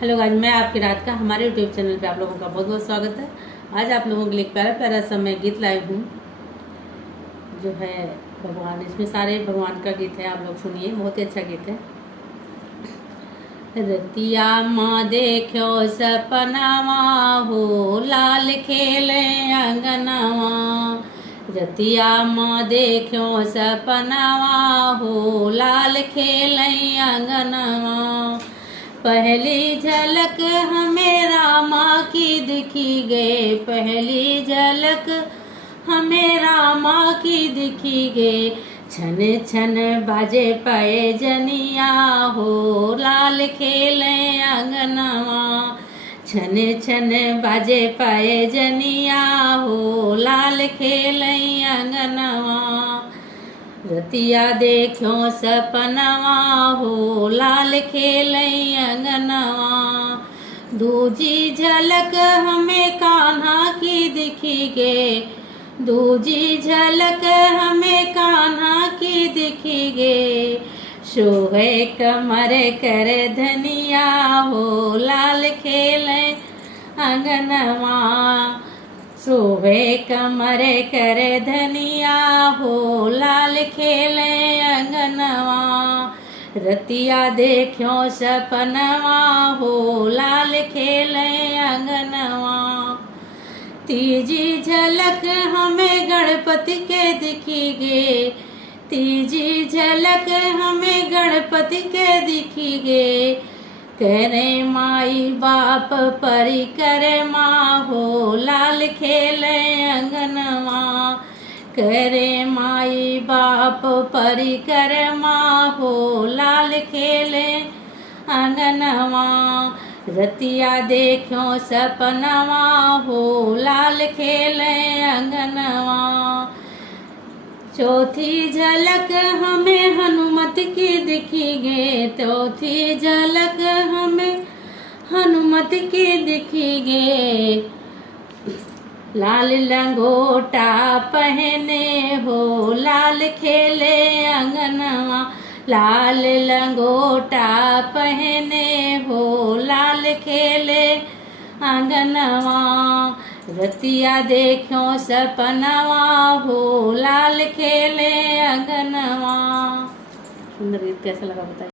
Hello guys, मैं आपकी रात का हमारे यूट्यूब चैनल पे आप लोगों का बहुत बहुत स्वागत है। आज आप लोगों के लिए एक प्यारा प्यारा सा मैं गीत लाई हूँ जो है भगवान। इसमें सारे भगवान का गीत है, आप लोग सुनिए, बहुत ही अच्छा गीत है। रतिया माँ देखो सपनावा हो, लाल खेले अंगनवा। रतिया माँ देखो सपनावा हो, लाल खेले अंगनवा। पहली झलक हमें रामा की दिखी गे, पहली झलक हमें रामा की दिखी गे। छन छन बाजे पाए जनिया हो, लाल खेले अंगनवा। छन छन बाजे पाए जनिया हो, लाल खेले अंगनवा। रतिया देखो सपनवा हो, लाल खेले अंगनवा। दूजी झलक हमें कान्हा की दिखी गे, दूजी झलक हमें कान्हा की दिखी गे। सोहे कमर कर धनिया हो, लाल खेले अंगनवा। सोहे कमर कर धनिया हो, लाल खेले अंगनवा। रतिया देखो सपनवा हो, लाल खेले अंगनवा। तीजी झलक हमें गणपति के दिखी गे, तीजी झलक हमें गणपति के दिखी गे। करे माई बाप परी करे माँ हो, लाल खेले अंगनवा। करे माई बाप परी करे माँ हो, लाल खेले अंगनवा। रतिया देखो सपनवा हो, लाल खेले अंगनवा। चौथी झलक हमें हनुमत की दिखी गे, चौथी झलक हमें हनुमत की दिखी गे। लाल लंगोटा पहने हो, लाल खेले अंगनवा। लाल लंगोटा पहने हो, लाल खेले अंगनवा। रतिया देखो सपनवा हो, लाल खेले अंगनवा। सुंदर गीत कैसा लगा बताइए।